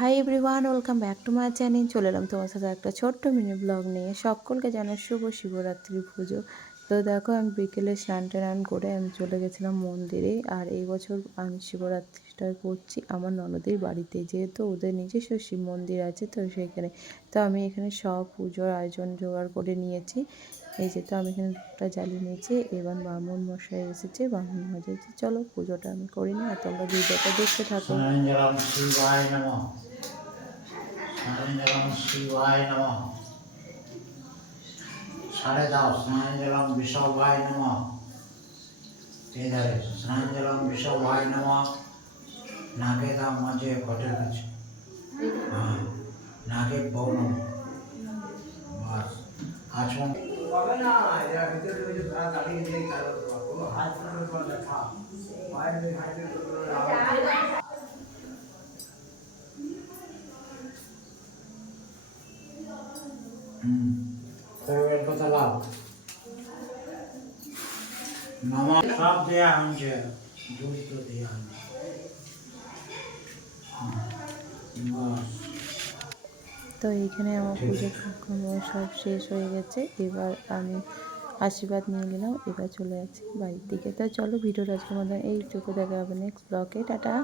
Hi everyone, welcome back to my channel. চলে এলাম তোমার সাথে একটা ছোট্ট মিনি ব্লগ নিয়ে। সকলকে জানাই শুভ শিবরাত্রি পুজো। তো দেখো, আমি বিকেলে স্নান টান করে আমি চলে গেছিলাম মন্দিরে। আর এই বছর আমি শিবরাত্রিটা করছি আমার ননদের বাড়িতে, যেহেতু ওদের নিজস্ব শিব মন্দির আছে, তো সেখানে তো আমি এখানে সব পুজোর আয়োজন জোগাড় করে নিয়েছি। এই যে তো আমি এখানে ধূপটা জ্বালিয়ে নিয়েছি। এবার ব্রাহ্মণ মশাই এসেছে, ব্রাহ্মণ মশাই চলো পুজোটা আমি করি না, আর তোমরা ভিডিওটা দেখতে থাকো। স্নানজলং শিবায় নমঃ। সাড়ে দাও স্নানজলং বিষভায় নমঃ। এই ধারে স্নানজলং বিষভায় নমঃ। নাকে দাও মাঝে ঘটের কাছে। হ্যাঁ, নাকে বউ নমঃ। বাস আচমন পাবে না, এরা ভিতরে ওই যে তারা দাঁড়িয়ে দিয়ে কারো কোনো হাত তুলে করে দেখা বাইরে হাতে করবেন কথা লাভ নামা সব দেয়া হচ্ছে, দুই তো দেয়া হচ্ছে। বাস তো এইখানে আমার ঠিক পুজো আছে। সব শেষ হয়ে গেছে। এবার আমি আশীর্বাদ নিয়ে নিলাম, এবার চলে যাচ্ছি বাড়ির দিকে। তো চলো, ভিডিওটা আজকের মতন এইটুকু, দেখা হবে নেক্সট ব্লগে। টাটা।